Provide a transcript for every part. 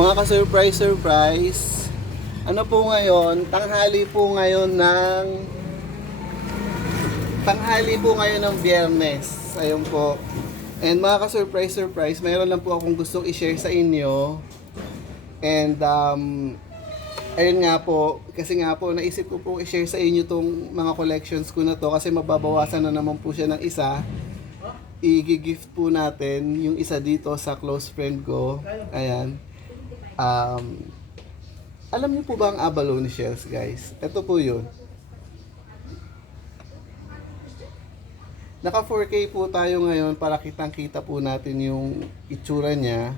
Mga ka-surprise, surprise. Ano po ngayon? Tanghali po ngayon ng... Tanghali po ngayon ng biyernes. Ayun po. And mga ka-surprise, surprise, mayroon lang po akong gustong i-share sa inyo. And um, ayun nga po, kasi nga po, naisip ko po i-share sa inyo tong mga collections ko na to kasi mababawasan na naman po siya ng isa. I-gift po natin yung isa dito sa close friend ko. Ayan. Um, alam niyo po ba ang abalone shells, guys? Ito po yun. Naka 4K po tayo ngayon para kitang-kita po natin yung itsura niya.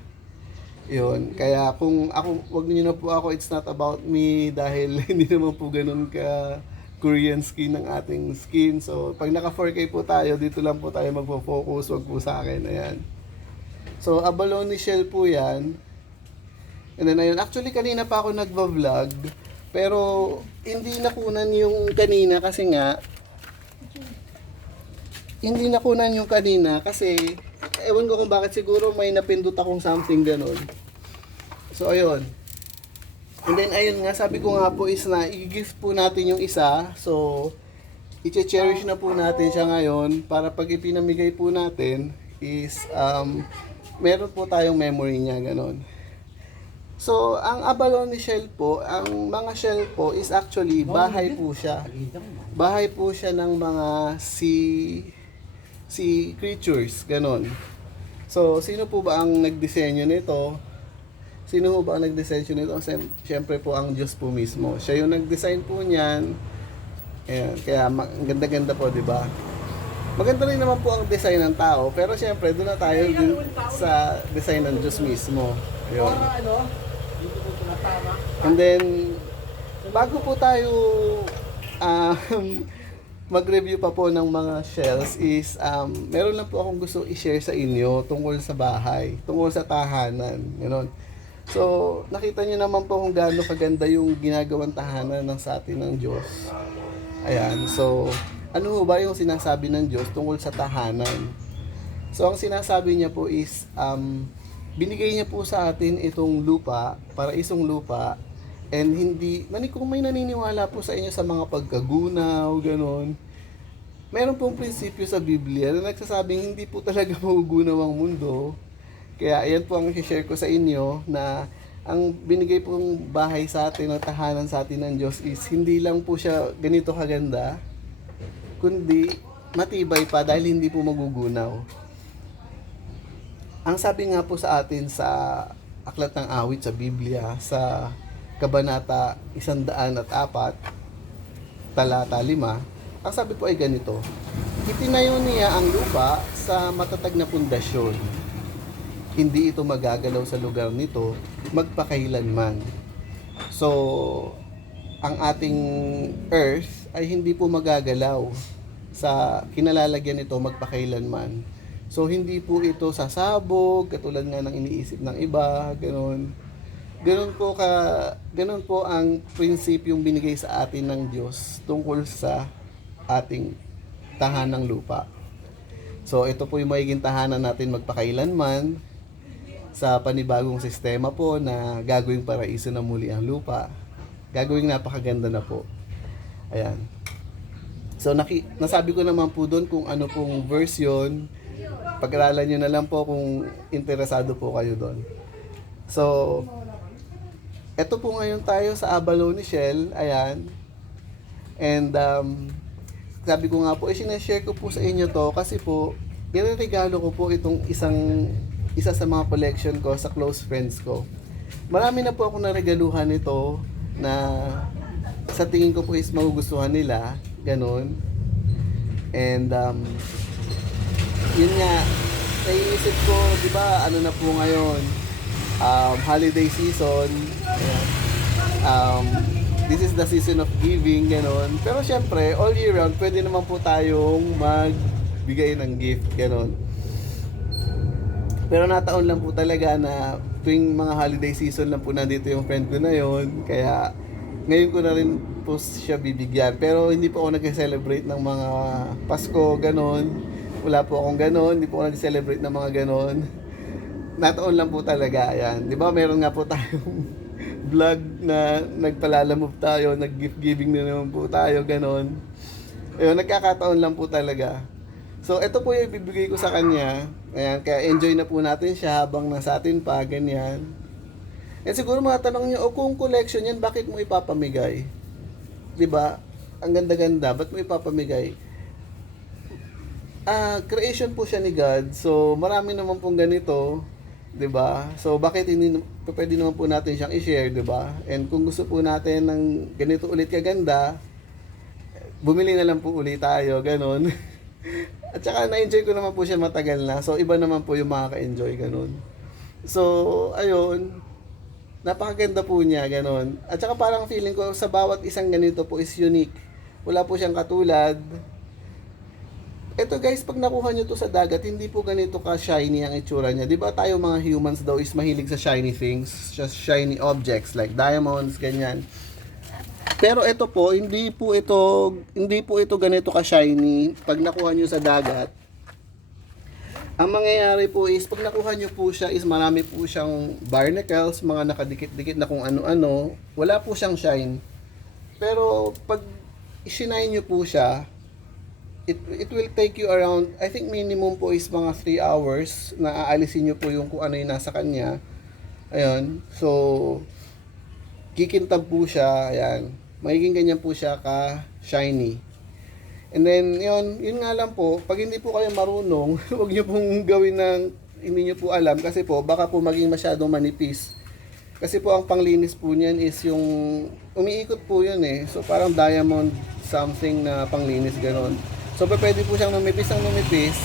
Yun. Kaya kung ako, wag niyo na po ako, it's not about me dahil hindi naman po ganun ka Korean skin ng ating skin. So, pag naka 4K po tayo, dito lang po tayo magpo-focus, wag po sa akin. Ayan. So, abalone shell po yan. And then, ayun, actually kanina pa ako nagva-vlog, pero hindi nakunan yung kanina kasi nga, hindi nakunan yung kanina kasi, ewan ko kung bakit siguro may napindot akong something ganun. So, ayun. And then, ayun nga, sabi ko nga po is na, i-gift po natin yung isa. So, i-cherish na po natin siya ngayon para pag ipinamigay po natin is, um, meron po tayong memory niya, ganun. So, ang abalone shell po, ang mga shell po is actually bahay po siya. Bahay po siya ng mga sea, sea creatures, ganon. So, sino po ba ang nagdisenyo nito? Sino po ba ang nagdisenyo nito? Siyem- Siyempre po ang Diyos po mismo. Siya yung nagdesign po niyan. Ayan, kaya ang ganda-ganda po, di ba? Maganda rin naman po ang design ng tao, pero siyempre doon na tayo din sa design ng Diyos mismo. Ayun. And then, bago po tayo um, mag-review pa po ng mga shells is um, meron lang po akong gusto i-share sa inyo tungkol sa bahay, tungkol sa tahanan, gano'n. So, nakita niyo naman po kung gaano kaganda yung ginagawang tahanan ng sa atin ng Diyos. Ayan, so, ano ba yung sinasabi ng Diyos tungkol sa tahanan? So, ang sinasabi niya po is, um, binigay niya po sa atin itong lupa, para isong lupa, and hindi, mani kung may naniniwala po sa inyo sa mga pagkagunaw, ganon, meron pong prinsipyo sa Biblia na nagsasabing hindi po talaga magugunaw ang mundo. Kaya ayan po ang share ko sa inyo na ang binigay pong bahay sa atin, o tahanan sa atin ng Diyos is hindi lang po siya ganito kaganda, kundi matibay pa dahil hindi po magugunaw. Ang sabi nga po sa atin sa Aklat ng Awit sa Biblia sa Kabanata 104 talata 5 ang sabi po ay ganito Itinayo niya ang lupa sa matatag na pundasyon. Hindi ito magagalaw sa lugar nito magpakailanman. So ang ating earth ay hindi po magagalaw sa kinalalagyan nito magpakailanman So hindi po ito sasabog katulad nga ng iniisip ng iba, ganun. Ganun po ka ganun po ang prinsipyong binigay sa atin ng Diyos tungkol sa ating tahanang lupa. So ito po yung magiging tahanan natin magpakailanman sa panibagong sistema po na gagawing paraiso na muli ang lupa. Gagawing napakaganda na po. Ayan. So naki, nasabi ko naman po doon kung ano pong version pag-aralan nyo na lang po kung interesado po kayo doon. So, eto po ngayon tayo sa Abalone Shell. Ayan. And, um, sabi ko nga po, eh, sinashare ko po sa inyo to kasi po, regalo ko po itong isang, isa sa mga collection ko sa close friends ko. Marami na po ako naregaluhan nito na sa tingin ko po is magugustuhan nila. Ganon. And, um, yun nga, naiisip ko, di ba, ano na po ngayon, um, holiday season, um, this is the season of giving, gano'n. Pero syempre, all year round, pwede naman po tayong magbigay ng gift, gano'n. Pero nataon lang po talaga na tuwing mga holiday season lang po nandito yung friend ko na yon Kaya ngayon ko na rin po siya bibigyan. Pero hindi po ako nag-celebrate ng mga Pasko, ganon. Wala po akong ganon. Hindi po ako nag-celebrate ng mga ganon. nataon lang po talaga. Ayan. Di ba meron nga po tayong vlog na nagpalalamove tayo, nag-gift giving na naman po tayo, ganon. Ayun, nagkakataon lang po talaga. So, ito po yung ibibigay ko sa kanya. Ayan, kaya enjoy na po natin siya habang nasa atin pa, ganyan. And siguro matanong niyo, o kung collection yan, bakit mo ipapamigay? 'Di ba? Ang ganda-ganda, ba't mo ipapamigay? Ah, creation po siya ni God. So, marami naman pong ganito, 'di ba? So, bakit hindi pwede naman po natin siyang i-share, 'di ba? And kung gusto po natin ng ganito ulit kaganda, bumili na lang po ulit tayo, ganun. At saka na-enjoy ko naman po siya matagal na. So, iba naman po yung makaka-enjoy, ganun. So, ayun. Napakaganda po niya, ganun. At saka parang feeling ko sa bawat isang ganito po is unique. Wala po siyang katulad. Ito guys, pag nakuha nyo to sa dagat, hindi po ganito ka-shiny ang itsura niya. Di ba tayo mga humans daw is mahilig sa shiny things, just shiny objects like diamonds, ganyan. Pero ito po, hindi po ito, hindi po ito ganito ka-shiny pag nakuha nyo sa dagat. Ang mangyayari po is, pag nakuha nyo po siya is marami po siyang barnacles, mga nakadikit-dikit na kung ano-ano. Wala po siyang shine. Pero pag isinay nyo po siya, it, it will take you around, I think minimum po is mga 3 hours na aalisin nyo po yung kung ano yung nasa kanya. Ayun. So, kikintab po siya. Ayan. Magiging ganyan po siya ka shiny. And then, yun, yun nga lang po, pag hindi po kayo marunong, huwag nyo pong gawin ng hindi nyo po alam kasi po, baka po maging masyadong manipis. Kasi po, ang panglinis po niyan is yung, umiikot po yun eh. So, parang diamond something na panglinis, ganon. So, pwede po siyang numipis ang numipis.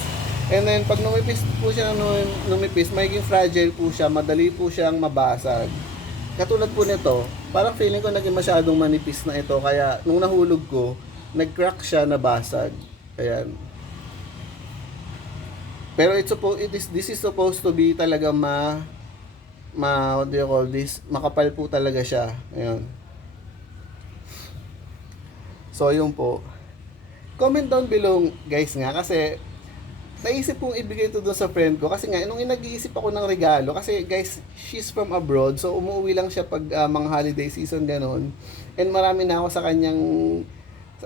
And then, pag numipis po siya ng num- numipis, magiging fragile po siya, madali po siyang mabasag. Katulad po nito, parang feeling ko naging masyadong manipis na ito. Kaya, nung nahulog ko, nag-crack siya, nabasag. Ayan. Pero it's supposed, it is, this is supposed to be talaga ma, ma, what do you call this? Makapal po talaga siya. Ayan. So, yun po. Comment down below, guys nga, kasi naisip kong ibigay ito doon sa friend ko. Kasi nga nung nag-iisip ako ng regalo kasi guys she's from abroad so umuwi lang siya pag ah, mga holiday season ganon and marami na ako sa kanyang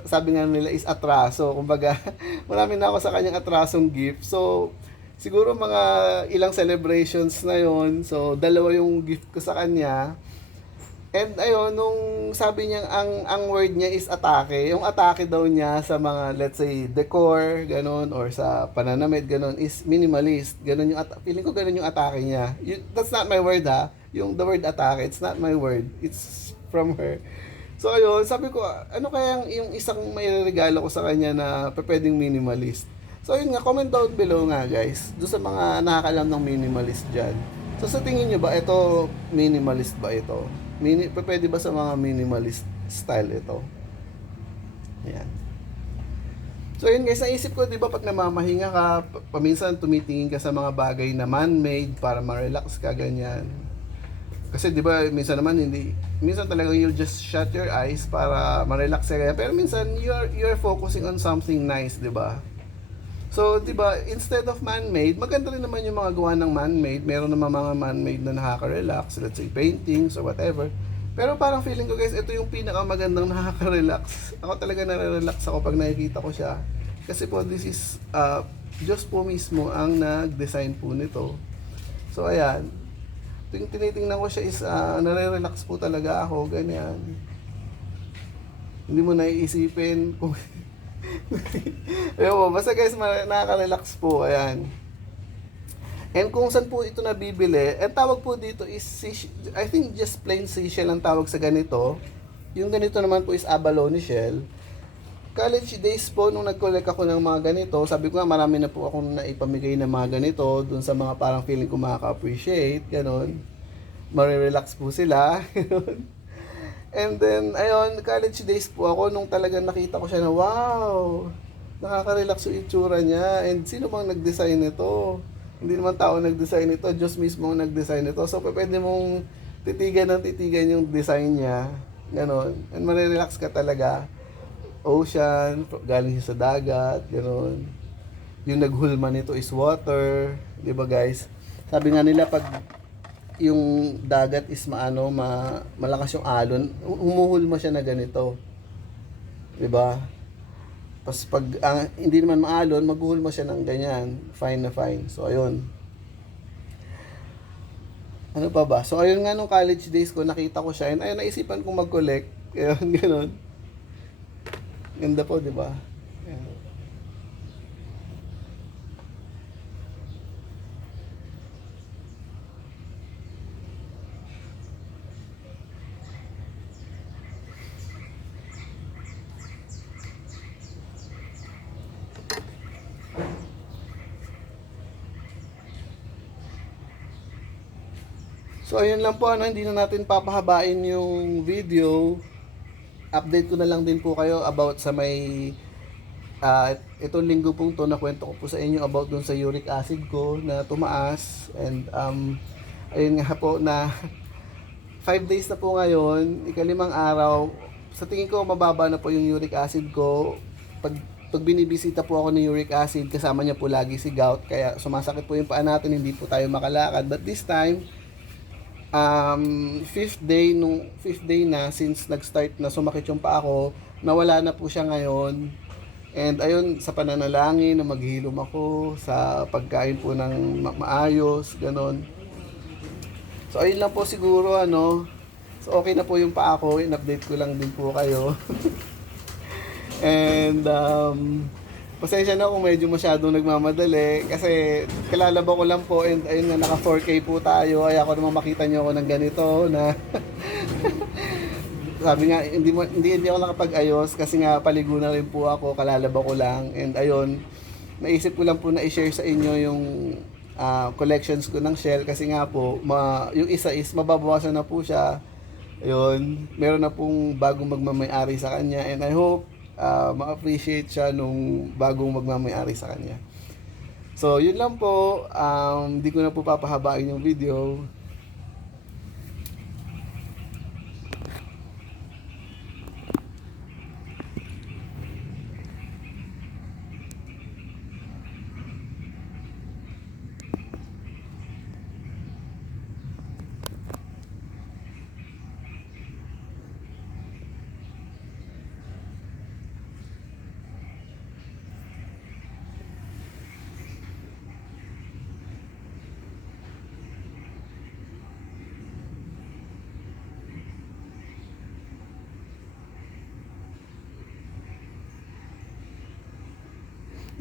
sabi nga nila is atraso. Kumbaga marami na ako sa kanyang atrasong gift. So siguro mga ilang celebrations na yon so dalawa yung gift ko sa kanya And ayun, nung sabi niya ang ang word niya is atake. Yung atake daw niya sa mga let's say decor, ganun or sa pananamit ganun is minimalist. Ganun yung at feeling ko ganun yung atake niya. Yun- that's not my word ha. Yung the word atake, it's not my word. It's from her. So ayun, sabi ko, ano kaya yung, isang may regalo ko sa kanya na pwedeng minimalist. So yun nga, comment down below nga guys. Doon sa mga nakakalam ng minimalist dyan. So sa tingin nyo ba, ito minimalist ba ito? Mini, pwede ba sa mga minimalist style ito? Ayan. So yun guys, naisip ko, di ba pag namamahinga ka, pa- paminsan tumitingin ka sa mga bagay na man-made para ma-relax ka, ganyan. Kasi di ba, minsan naman hindi, minsan talaga you'll just shut your eyes para ma-relax ka, ganyan. Pero minsan, you're, you're focusing on something nice, di ba? So, 'di ba, instead of man-made, maganda rin naman yung mga gawa ng man-made. Meron naman mga man-made na nakaka-relax, let's say paintings or whatever. Pero parang feeling ko guys, ito yung pinakamagandang nakaka-relax. Ako talaga nare-relax ako pag nakikita ko siya. Kasi po, this is, uh, Diyos po mismo ang nag-design po nito. So, ayan. Yung tinitingnan ko siya is, uh, nare-relax po talaga ako, ganyan. Hindi mo naiisipin kung Ayun po, basta guys, nakaka-relax po, ayan. And kung saan po ito nabibili, ang tawag po dito is, I think just plain seashell ang tawag sa ganito. Yung ganito naman po is abalone shell. College days po, nung nag-collect ako ng mga ganito, sabi ko nga marami na po akong naipamigay ng mga ganito dun sa mga parang feeling ko makaka-appreciate, ganun. Marirelax po sila, ganun. And then, ayun, college days po ako nung talagang nakita ko siya na, wow, nakaka-relax yung itsura niya. And sino bang nag-design nito? Hindi naman tao nag-design nito, Diyos mismo ang nag-design nito. So, pwede mong titigan ng titigan yung design niya. Ganon. And marirelax ka talaga. Ocean, galing siya sa dagat, ganon. Yung naghulma nito is water, di ba guys? sabi nga nila pag yung dagat is maano, ma, malakas yung alon, hu- humuhul mo siya na ganito. 'Di ba? Pas pag ang hindi naman maalon, maghuhul mo siya ng ganyan, fine na fine. So ayun. Ano pa ba? So ayun nga nung college days ko, nakita ko siya and ayun naisipan kong mag-collect. Ayun, ganun. Ganda po, 'di ba? Ayan. So ayun lang po ano, hindi na natin papahabain yung video. Update ko na lang din po kayo about sa may ah itong linggo pong to na kwento ko po sa inyo about dun sa uric acid ko na tumaas and um ayun nga po na 5 days na po ngayon, ikalimang araw. Sa tingin ko mababa na po yung uric acid ko. Pag pag binibisita po ako ng uric acid, kasama niya po lagi si gout. Kaya sumasakit po yung paa natin, hindi po tayo makalakad. But this time, um, fifth day nung fifth day na since nag-start na sumakit yung paa ko, nawala na po siya ngayon. And ayun, sa pananalangin na maghilom ako, sa pagkain po ng ma- maayos, ganon. So ayun lang po siguro ano. So okay na po yung paa ko, in-update ko lang din po kayo. And um, pasensya na kung medyo masyadong nagmamadali kasi kalalaba ko lang po and ayun nga naka 4K po tayo. Ay ako naman makita niyo ako ng ganito na sabi nga hindi mo hindi, hindi ako nakapag-ayos kasi nga paligo na rin po ako kalalaba ko lang. And ayun naisip ko lang po na i-share sa inyo yung ah, collections ko ng shell kasi nga po ma, yung isa is mababawasan na po siya. Ayun meron na pong bagong magmamayari sa kanya and I hope ah, ma-appreciate siya nung bagong magmamayari sa kanya. So yun lang po. Um, di ko na po papahabain yung video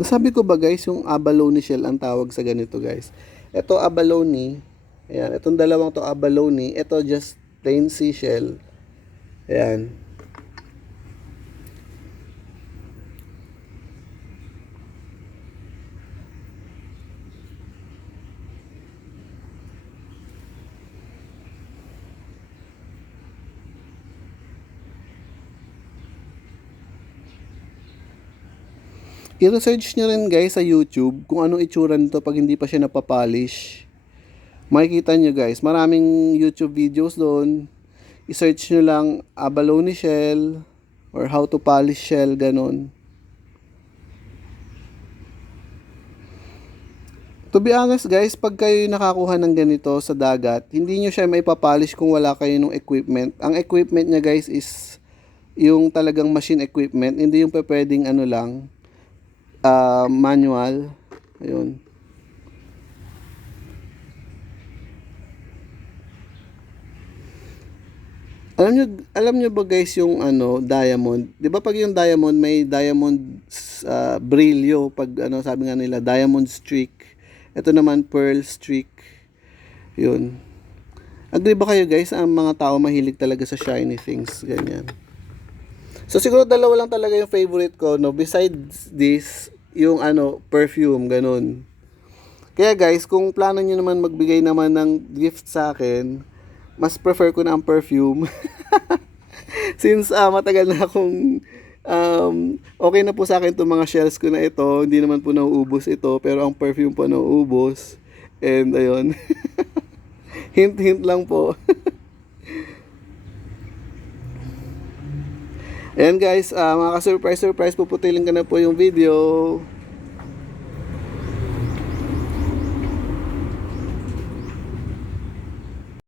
Sabi ko ba guys, yung abalone shell ang tawag sa ganito guys. Ito abalone, ayan, itong dalawang to abalone, ito just plain seashell. Ayan. I-research nyo rin guys sa YouTube kung anong itsura nito pag hindi pa siya napapolish. Makikita nyo guys, maraming YouTube videos doon. I-search nyo lang abalone shell or how to polish shell, ganon. To be honest guys, pag kayo nakakuha ng ganito sa dagat, hindi nyo siya maipapolish kung wala kayo ng equipment. Ang equipment niya guys is yung talagang machine equipment, hindi yung pwedeng ano lang, ah, manual. Ayun. Alam nyo, alam nyo ba guys yung ano, diamond? 'Di ba pag yung diamond may diamond uh, brilyo pag ano sabi nga nila diamond streak. Ito naman pearl streak. 'Yun. Agree ba kayo guys ang mga tao mahilig talaga sa shiny things ganyan? So siguro dalawa lang talaga yung favorite ko no besides this yung ano perfume ganun. Kaya guys, kung plano niyo naman magbigay naman ng gift sa akin, mas prefer ko na ang perfume. Since ah, matagal na akong um, okay na po sa akin itong mga shells ko na ito, hindi naman po nauubos ito, pero ang perfume po nauubos. And ayun. hint hint lang po. Ayan guys, ah, mga ka-surprise surprise puputulin ko na po yung video.